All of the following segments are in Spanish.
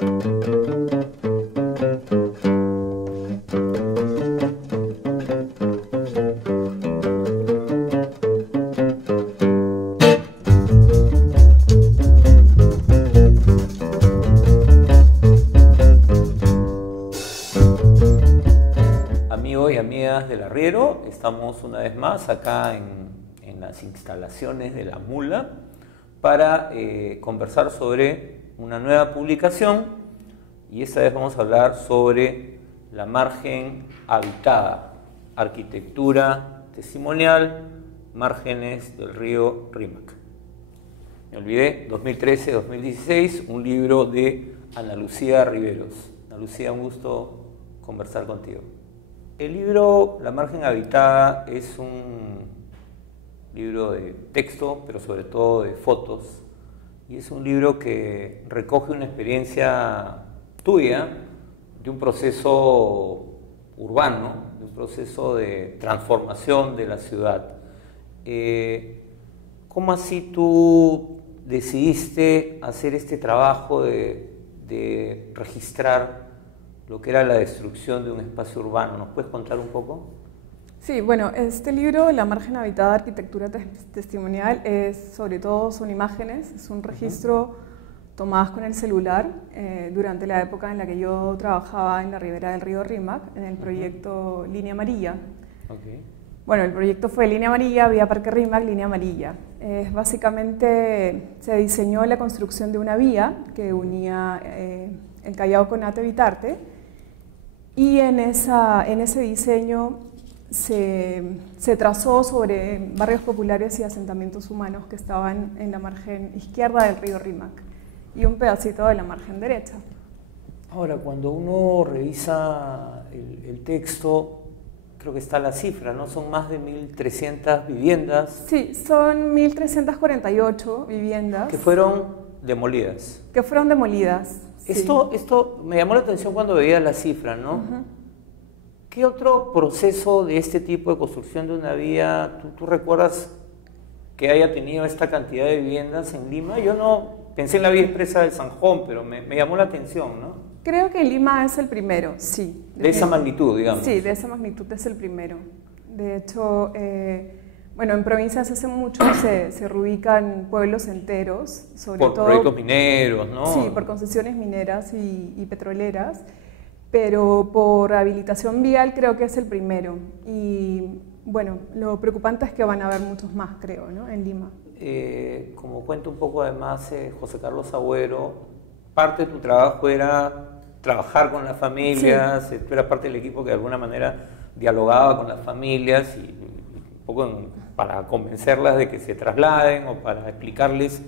Amigos y amigas del Arriero, estamos una vez más acá en las instalaciones de La Mula para conversar sobre una nueva publicación, y esta vez vamos a hablar sobre la margen habitada, arquitectura testimonial, márgenes del río Rímac. Me olvidé, 2013-2016, un libro de Ana Lucía Riveros. Ana Lucía, un gusto conversar contigo. El libro La margen habitada es un libro de texto, pero sobre todo de fotos, y es un libro que recoge una experiencia tuya de un proceso urbano, de un proceso de transformación de la ciudad. ¿Cómo así tú decidiste hacer este trabajo de registrar lo que era la destrucción de un espacio urbano? ¿Nos puedes contar un poco? Sí, bueno, este libro, La margen habitada, arquitectura testimonial, sobre todo son imágenes, es un registro tomadas con el celular durante la época en la que yo trabajaba en la ribera del río Rímac, en el proyecto Línea Amarilla. Okay. Bueno, el proyecto fue Línea Amarilla, Vía Parque Rímac, Línea Amarilla. Básicamente se diseñó la construcción de una vía que unía el Callao con Ate Bitarte, y en ese diseño se trazó sobre barrios populares y asentamientos humanos que estaban en la margen izquierda del río Rímac y un pedacito de la margen derecha. Ahora, cuando uno revisa el texto, creo que está la cifra, ¿no? Son más de 1.300 viviendas. Sí, son 1.348 viviendas. Que fueron demolidas. Que fueron demolidas. Esto me llamó la atención cuando veía la cifra, ¿no? ¿Qué otro proceso de este tipo de construcción de una vía, tú recuerdas que haya tenido esta cantidad de viviendas en Lima? Yo no pensé en la vía expresa del Sanjón, pero me llamó la atención, ¿no? Creo que Lima es el primero, sí. De esa magnitud, digamos. Sí, de esa magnitud es el primero. De hecho, bueno, en provincias hace mucho se reubican pueblos enteros, sobre todo... Por proyectos mineros, ¿no? Sí, por concesiones mineras y petroleras, pero por habilitación vial creo que es el primero. Y bueno, lo preocupante es que van a haber muchos más, creo, ¿no? En Lima. Como cuenta un poco además José Carlos Agüero, parte de tu trabajo era trabajar con las familias, sí. Tú eras parte del equipo que de alguna manera dialogaba con las familias y un poco para convencerlas de que se trasladen o para explicarles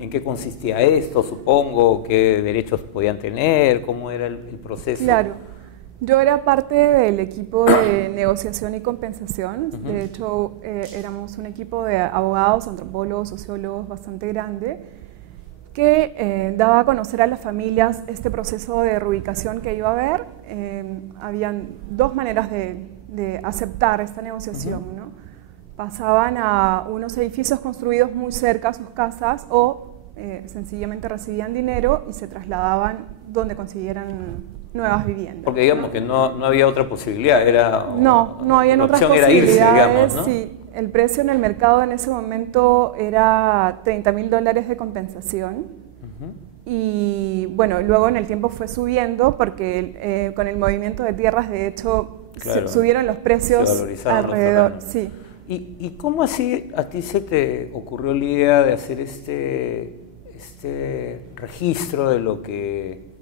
en qué consistía esto, supongo, qué derechos podían tener, cómo era el proceso. Claro, yo era parte del equipo de negociación y compensación. De hecho, éramos un equipo de abogados, antropólogos, sociólogos bastante grande, que daba a conocer a las familias este proceso de reubicación que iba a haber. Habían dos maneras de aceptar esta negociación, ¿no? Pasaban a unos edificios construidos muy cerca a sus casas o sencillamente recibían dinero y se trasladaban donde consiguieran nuevas viviendas. Porque digamos que no había otra posibilidad, no había otras opción posibilidades. Era irse, digamos, ¿no? Sí, el precio en el mercado en ese momento era $30.000 de compensación. Y bueno, luego en el tiempo fue subiendo porque con el movimiento de tierras, de hecho, claro, subieron los precios alrededor. Sí. ¿Y cómo así a ti se te ocurrió la idea de hacer este registro de lo que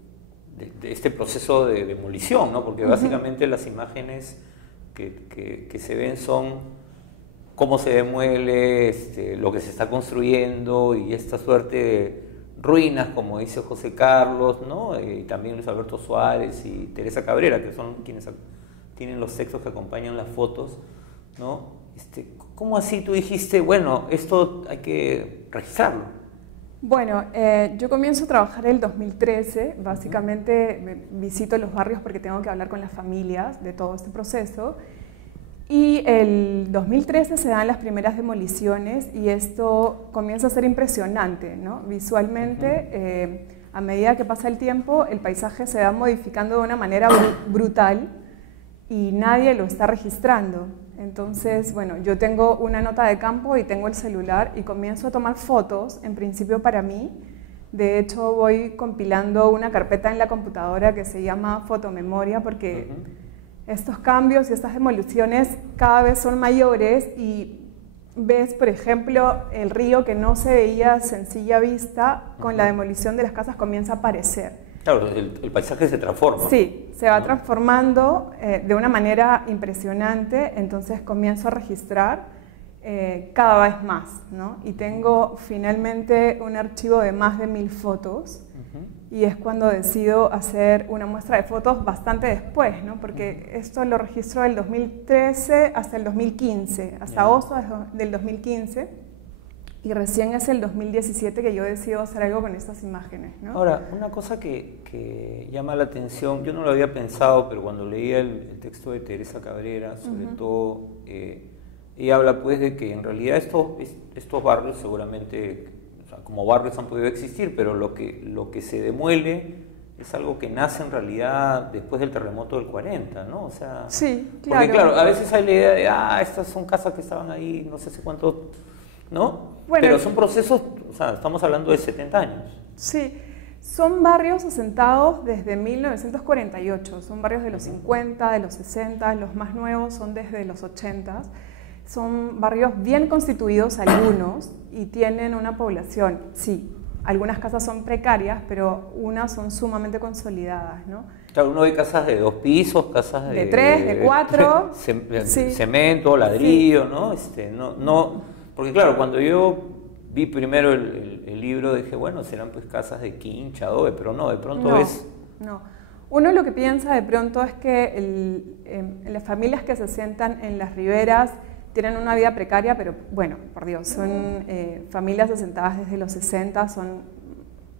de este proceso de demolición, ¿no? Porque básicamente las imágenes que se ven son cómo se demuele lo que se está construyendo y esta suerte de ruinas, como dice José Carlos, ¿no? Y también Luis Alberto Suárez y Teresa Cabrera, que son quienes tienen los textos que acompañan las fotos, ¿no? ¿Cómo así tú dijiste, bueno, esto hay que registrarlo? Bueno, yo comienzo a trabajar en el 2013, básicamente visito los barrios porque tengo que hablar con las familias de todo este proceso, y el 2013 se dan las primeras demoliciones y esto comienza a ser impresionante, ¿no? Visualmente a medida que pasa el tiempo, el paisaje se va modificando de una manera brutal y nadie lo está registrando. Entonces, bueno, yo tengo una nota de campo y tengo el celular y comienzo a tomar fotos, en principio para mí. De hecho, voy compilando una carpeta en la computadora que se llama fotomemoria porque estos cambios y estas demoliciones cada vez son mayores y ves, por ejemplo, el río que no se veía a sencilla vista, con la demolición de las casas comienza a aparecer. Claro, el paisaje se transforma. Sí, se va transformando de una manera impresionante, entonces comienzo a registrar cada vez más, ¿no? Y tengo finalmente un archivo de más de 1000 fotos y es cuando decido hacer una muestra de fotos bastante después, ¿no? Porque esto lo registro del 2013 hasta el 2015, hasta agosto del 2015, y recién es el 2017 que yo decido hacer algo con estas imágenes, ¿no? Ahora, una cosa que llama la atención, yo no lo había pensado, pero cuando leía el texto de Teresa Cabrera, sobre todo, ella habla pues de que en realidad estos barrios seguramente, o sea, como barrios han podido existir, pero lo que se demuele es algo que nace en realidad después del terremoto del 40, ¿no? O sea, sí, claro. Porque claro, a veces hay la idea de, estas son casas que estaban ahí no sé hace cuánto, ¿no? Bueno, pero son procesos, o sea, estamos hablando de 70 años. Sí, son barrios asentados desde 1948, son barrios de los 50, de los 60, los más nuevos son desde los 80. Son barrios bien constituidos algunos y tienen una población, sí, algunas casas son precarias, pero unas son sumamente consolidadas, ¿no? Claro, uno ve casas de 2 pisos, casas de 3, de 4, sí. Cemento, ladrillo, sí. ¿no? Porque claro, cuando yo vi primero el libro dije, bueno, serán pues casas de quincha, adobe, pero no, de pronto No, uno lo que piensa de pronto es que las familias que se asientan en las riberas tienen una vida precaria, pero bueno, por Dios, son familias asentadas desde los 60, son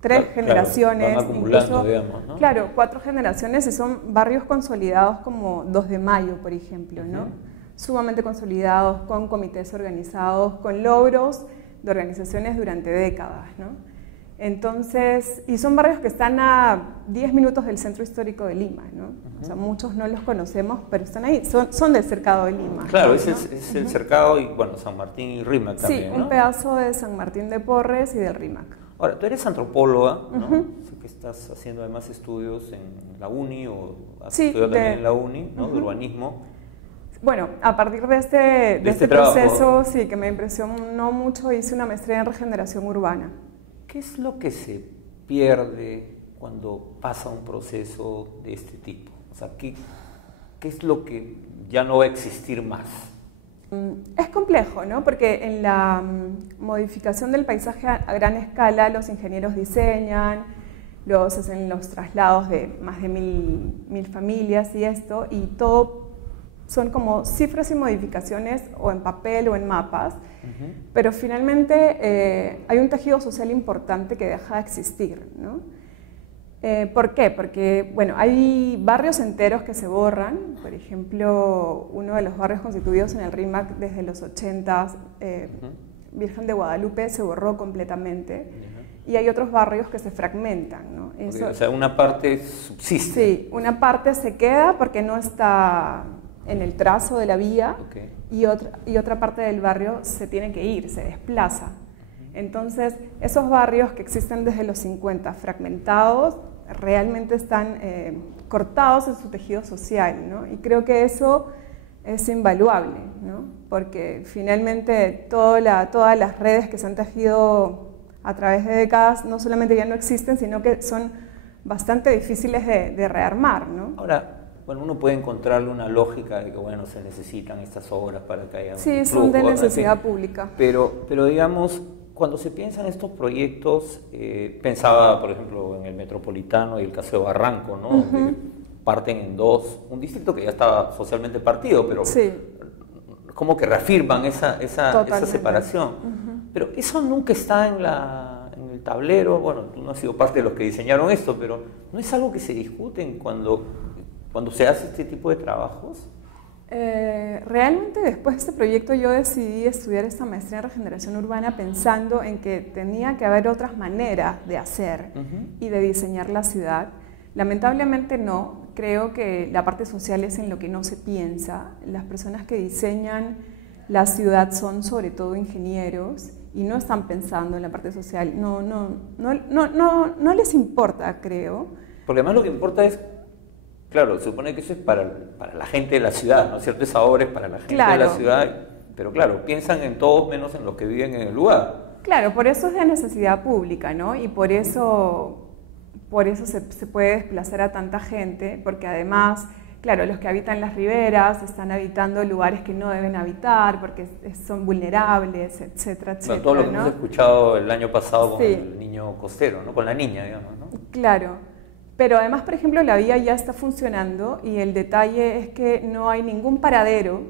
3 generaciones, van acumulando, incluso, digamos, ¿no? Claro, 4 generaciones y son barrios consolidados como 2 de Mayo, por ejemplo, ¿no? Sumamente consolidados, con comités organizados, con logros de organizaciones durante décadas, ¿no? Entonces, y son barrios que están a 10 minutos del centro histórico de Lima, ¿no? O sea, muchos no los conocemos, pero están ahí, son del cercado de Lima. Claro, ¿no? ese es el cercado y, bueno, San Martín y Rímac también, Sí, ¿no? un pedazo de San Martín de Porres y del Rímac. Ahora, tú eres antropóloga, ¿no? Sé que estás haciendo además estudios en la UNI o has estudiado también en la UNI, ¿no? De urbanismo. Bueno, a partir de este proceso, sí, que me impresionó mucho, hice una maestría en regeneración urbana. ¿Qué es lo que se pierde cuando pasa un proceso de este tipo? O sea, ¿qué es lo que ya no va a existir más? Es complejo, ¿no? Porque en la modificación del paisaje a gran escala, los ingenieros diseñan, hacen los traslados de más de 1000 familias y esto, y todo son como cifras y modificaciones o en papel o en mapas, pero finalmente hay un tejido social importante que deja de existir, ¿no? ¿Por qué? Porque, bueno, hay barrios enteros que se borran, por ejemplo, uno de los barrios constituidos en el Rímac desde los 80s, Virgen de Guadalupe, se borró completamente, y hay otros barrios que se fragmentan, ¿no? Eso, o sea, una parte subsiste. Sí, una parte se queda porque no está en el trazo de la vía, y otra parte del barrio se tiene que ir, se desplaza. Entonces, esos barrios que existen desde los 50, fragmentados, realmente están cortados en su tejido social, ¿no? Y creo que eso es invaluable, ¿no? Porque finalmente todas las redes que se han tejido a través de décadas no solamente ya no existen, sino que son bastante difíciles de rearmar, ¿no? Ahora, bueno, uno puede encontrarle una lógica de que, bueno, se necesitan estas obras para que haya un sí, flujo, son de necesidad pública. Pero digamos, cuando se piensa en estos proyectos, pensaba, por ejemplo, en el Metropolitano y el Caso de Barranco, ¿no? Donde parten en dos, un distrito que ya estaba socialmente partido, pero como que reafirman esa separación. Pero eso nunca está en el tablero. Bueno, tú no has sido parte de los que diseñaron esto, pero ¿no es algo que se discuten cuando se hace este tipo de trabajos? Realmente después de este proyecto yo decidí estudiar esta maestría en regeneración urbana pensando en que tenía que haber otras maneras de hacer y de diseñar la ciudad. Lamentablemente no, creo que la parte social es en lo que no se piensa. Las personas que diseñan la ciudad son sobre todo ingenieros y no están pensando en la parte social, no les importa, creo. Porque además lo que importa es, claro, se supone que eso es para la gente de la ciudad, ¿no es cierto? Esa obra es para la gente de la ciudad, pero claro, piensan en todos menos en los que viven en el lugar. Claro, por eso es de necesidad pública, ¿no? Y por eso se puede desplazar a tanta gente, porque además, claro, los que habitan las riberas están habitando lugares que no deben habitar, porque son vulnerables, etcétera, etcétera. Bueno, todo lo que hemos escuchado el año pasado con el niño costero, ¿no? Con la niña, digamos, ¿no? Claro. Pero además, por ejemplo, la vía ya está funcionando y el detalle es que no hay ningún paradero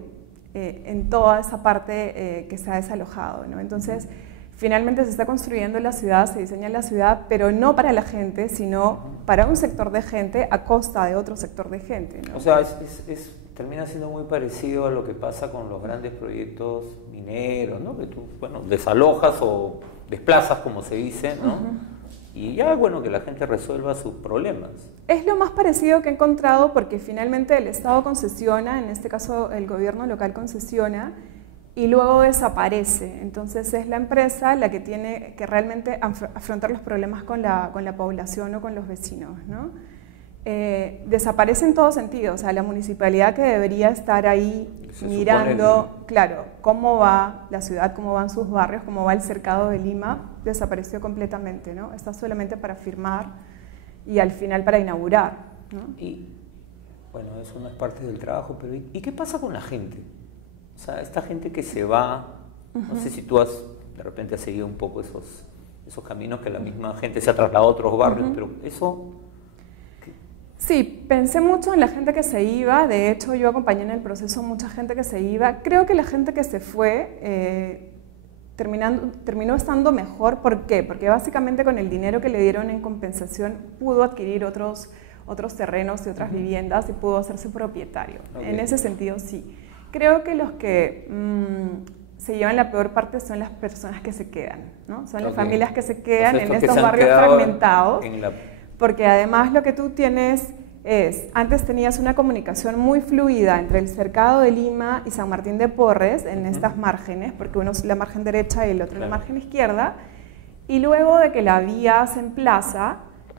en toda esa parte que se ha desalojado, ¿no? Entonces, finalmente se está construyendo la ciudad, se diseña la ciudad, pero no para la gente, sino para un sector de gente a costa de otro sector de gente, ¿no? O sea, termina siendo muy parecido a lo que pasa con los grandes proyectos mineros, ¿no? Que tú, bueno, desalojas o desplazas, como se dice, ¿no? Y ya, bueno, que la gente resuelva sus problemas. Es lo más parecido que he encontrado porque finalmente el Estado concesiona, en este caso el gobierno local concesiona, y luego desaparece. Entonces es la empresa la que tiene que realmente afrontar los problemas con la población o con los vecinos, ¿no? Desaparece en todo sentido, o sea, la municipalidad que debería estar ahí mirando, claro, cómo va la ciudad, cómo van sus barrios, cómo va el cercado de Lima, desapareció completamente, ¿no? Está solamente para firmar y al final para inaugurar, ¿no? Y bueno, eso no es parte del trabajo, pero ¿y qué pasa con la gente? O sea, esta gente que se va, no sé si tú de repente has seguido un poco esos caminos que la misma gente se ha trasladado a otros barrios, pero eso... Sí, pensé mucho en la gente que se iba, de hecho yo acompañé en el proceso mucha gente que se iba. Creo que la gente que se fue terminó estando mejor. ¿Por qué? Porque básicamente con el dinero que le dieron en compensación pudo adquirir otros terrenos y otras viviendas y pudo hacerse propietario. Okay. En ese sentido sí. Creo que los que se llevan la peor parte son las personas que se quedan, ¿no? Son las familias que se quedan en estos barrios fragmentados. Porque además lo que tú tienes es, antes tenías una comunicación muy fluida entre el cercado de Lima y San Martín de Porres en estas márgenes, porque uno es la margen derecha y el otro la margen izquierda, y luego de que la vía se emplaza,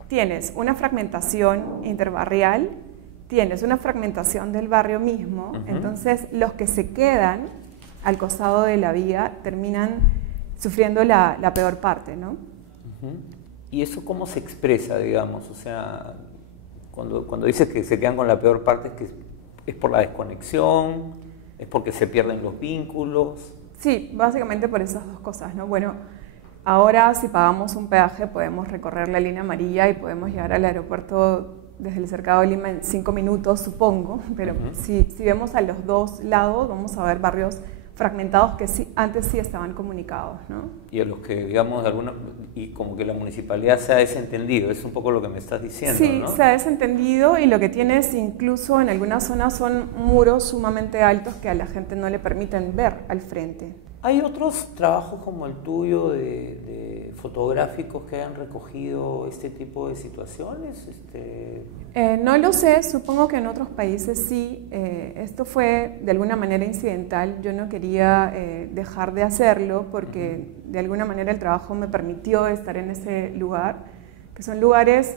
tienes una fragmentación interbarrial, tienes una fragmentación del barrio mismo, entonces los que se quedan al costado de la vía terminan sufriendo la peor parte, ¿no? ¿Y eso cómo se expresa, digamos? O sea, cuando dices que se quedan con la peor parte, ¿es por la desconexión? ¿Es porque se pierden los vínculos? Sí, básicamente por esas dos cosas, ¿no? Bueno, ahora si pagamos un peaje podemos recorrer la línea amarilla y podemos llegar al aeropuerto desde el cercado de Lima en 5 minutos, supongo, pero si vemos a los dos lados vamos a ver barrios fragmentados que sí, antes sí estaban comunicados, ¿no? Y a los que, digamos, y como que la municipalidad se ha desentendido, es un poco lo que me estás diciendo, sí, ¿no? Se ha desentendido y lo que tienes incluso en algunas zonas son muros sumamente altos que a la gente no le permiten ver al frente. ¿Hay otros trabajos como el tuyo de fotográficos que hayan recogido este tipo de situaciones? No lo sé, supongo que en otros países sí. Esto fue de alguna manera incidental. Yo no quería dejar de hacerlo porque de alguna manera el trabajo me permitió estar en ese lugar, que son lugares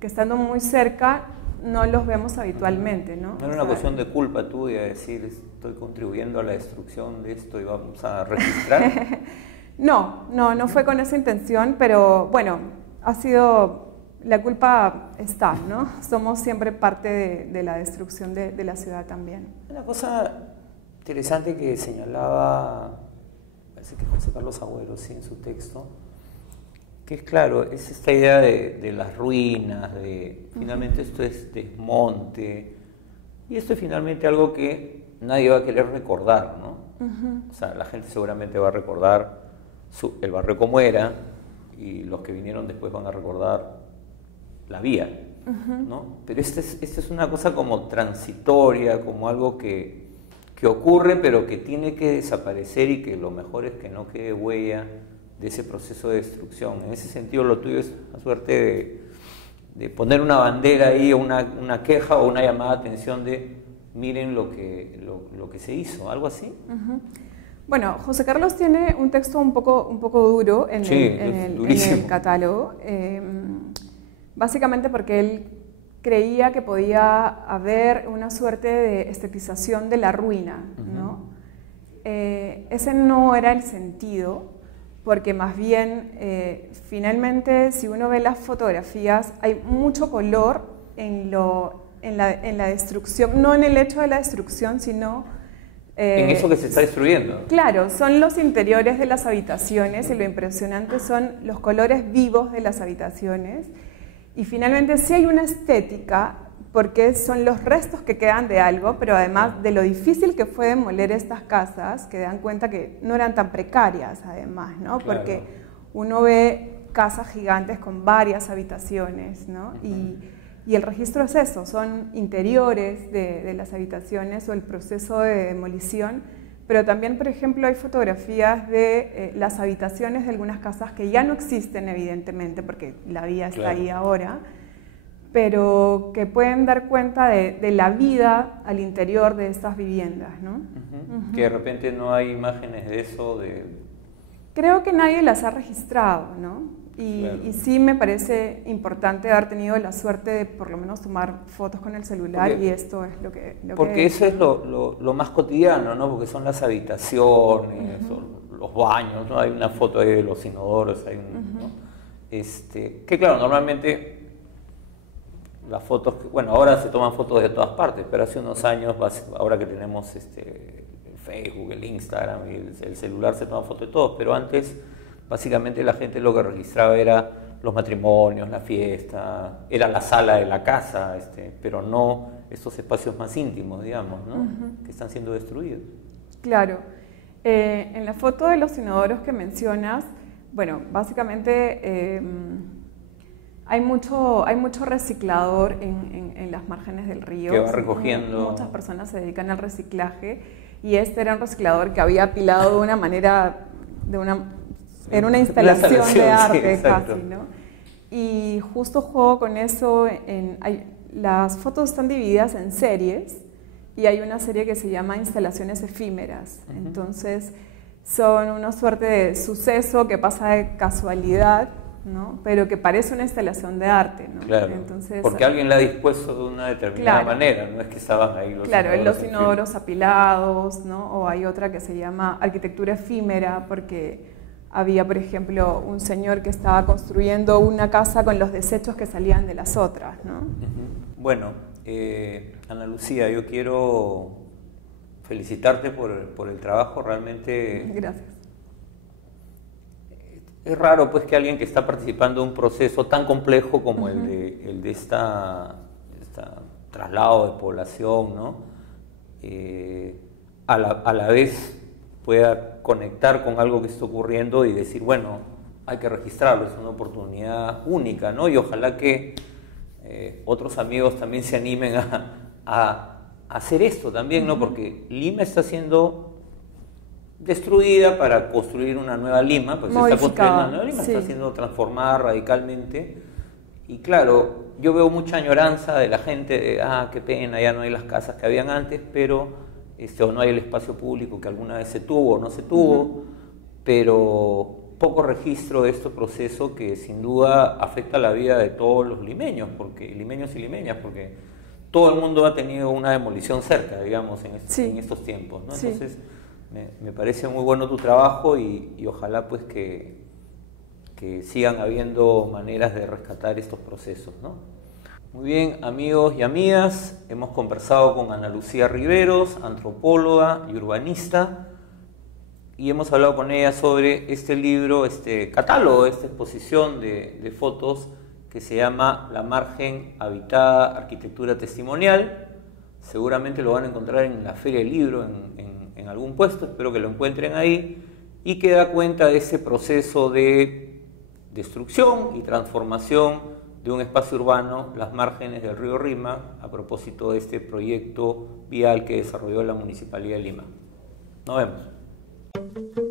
que estando muy cerca no los vemos habitualmente, ¿no? No era una cuestión de culpa tuya decir estoy contribuyendo a la destrucción de esto y vamos a registrar. No fue con esa intención, pero bueno, ha sido, la culpa está, ¿no? Somos siempre parte de la destrucción de la ciudad también. Una cosa interesante que señalaba, parece que José Carlos Agüero, sí, en su texto, que es claro, es esta idea de las ruinas, de finalmente esto es desmonte, y esto es finalmente algo que nadie va a querer recordar, ¿no? O sea, la gente seguramente va a recordar el barrio como era, y los que vinieron después van a recordar la vía, ¿no? Pero esta es una cosa como transitoria, como algo que que ocurre, pero que tiene que desaparecer y que lo mejor es que no quede huella de ese proceso de destrucción. En ese sentido, lo tuyo es una suerte de poner una bandera ahí, una queja o una llamada de atención de miren lo que se hizo, algo así. Bueno, José Carlos tiene un texto un poco duro en el catálogo, básicamente porque él creía que podía haber una suerte de estetización de la ruina, ¿no? Ese no era el sentido, porque más bien, finalmente, si uno ve las fotografías, hay mucho color en la destrucción, no en el hecho de la destrucción, sino en eso que se está destruyendo. Claro, son los interiores de las habitaciones y lo impresionante son los colores vivos de las habitaciones. Y finalmente sí hay una estética, porque son los restos que quedan de algo, pero además de lo difícil que fue demoler estas casas, que dan cuenta que no eran tan precarias además, ¿no? Claro. Porque uno ve casas gigantes con varias habitaciones, ¿no? Y el registro es eso, son interiores de las habitaciones o el proceso de demolición, pero también, por ejemplo, hay fotografías de las habitaciones de algunas casas que ya no existen, evidentemente, porque la vida está ahí ahora, pero que pueden dar cuenta de la vida al interior de estas viviendas, ¿no? Que de repente no hay imágenes de eso. Creo que nadie las ha registrado, ¿no? Y sí me parece importante haber tenido la suerte de por lo menos tomar fotos con el celular, y esto es lo que porque eso es lo más cotidiano, ¿no? Porque son las habitaciones, los baños, ¿no? Hay una foto ahí de los inodoros, hay ¿no? Que claro, normalmente las fotos, bueno, ahora se toman fotos de todas partes, pero hace unos años, ahora que tenemos el Facebook, el Instagram y el celular, se toman fotos de todos, pero antes básicamente la gente lo que registraba era los matrimonios, la fiesta, era la sala de la casa, pero no estos espacios más íntimos, digamos, ¿no? Que están siendo destruidos. Claro. En la foto de los inodoros que mencionas, bueno, básicamente hay mucho reciclador en las márgenes del río. Que va recogiendo. Muchas personas se dedican al reciclaje y este era un reciclador que había apilado de una manera, era una instalación de arte, sí, casi, ¿no? Y justo juego con eso, las fotos están divididas en series y hay una serie que se llama Instalaciones Efímeras. Entonces son una suerte de suceso que pasa de casualidad, ¿no? Pero que parece una instalación de arte, ¿no? Claro, entonces, porque alguien la ha dispuesto de una determinada manera, no es que estaban ahí los inodoros apilados, ¿no? O hay otra que se llama arquitectura efímera, porque había, por ejemplo, un señor que estaba construyendo una casa con los desechos que salían de las otras, ¿no? Bueno, Ana Lucía, yo quiero felicitarte por el trabajo, realmente. Gracias. Es raro pues que alguien que está participando en un proceso tan complejo como el de esta traslado de población, ¿no? A la vez pueda conectar con algo que está ocurriendo y decir, bueno, hay que registrarlo, es una oportunidad única, ¿no? Y ojalá que otros amigos también se animen a hacer esto también, ¿no? Porque Lima está siendo destruida para construir una nueva Lima, porque se está construyendo una nueva Lima, está siendo transformada radicalmente. Y claro, yo veo mucha añoranza de la gente de, qué pena, ya no hay las casas que habían antes, pero o no hay el espacio público que alguna vez se tuvo o no se tuvo, pero poco registro de este proceso que sin duda afecta la vida de todos los limeños, limeños y limeñas, porque todo el mundo ha tenido una demolición cerca, digamos, en estos tiempos, ¿no? Sí. Entonces, me parece muy bueno tu trabajo y ojalá pues que sigan habiendo maneras de rescatar estos procesos, ¿no? Muy bien, amigos y amigas, hemos conversado con Ana Lucía Riveros, antropóloga y urbanista, y hemos hablado con ella sobre este libro, este catálogo, esta exposición de fotos que se llama La Margen Habitada, Arquitectura Testimonial. Seguramente lo van a encontrar en la Feria del Libro, en algún puesto, espero que lo encuentren ahí, y que da cuenta de ese proceso de destrucción y transformación de un espacio urbano, las márgenes del río Rima, a propósito de este proyecto vial que desarrolló la Municipalidad de Lima. Nos vemos.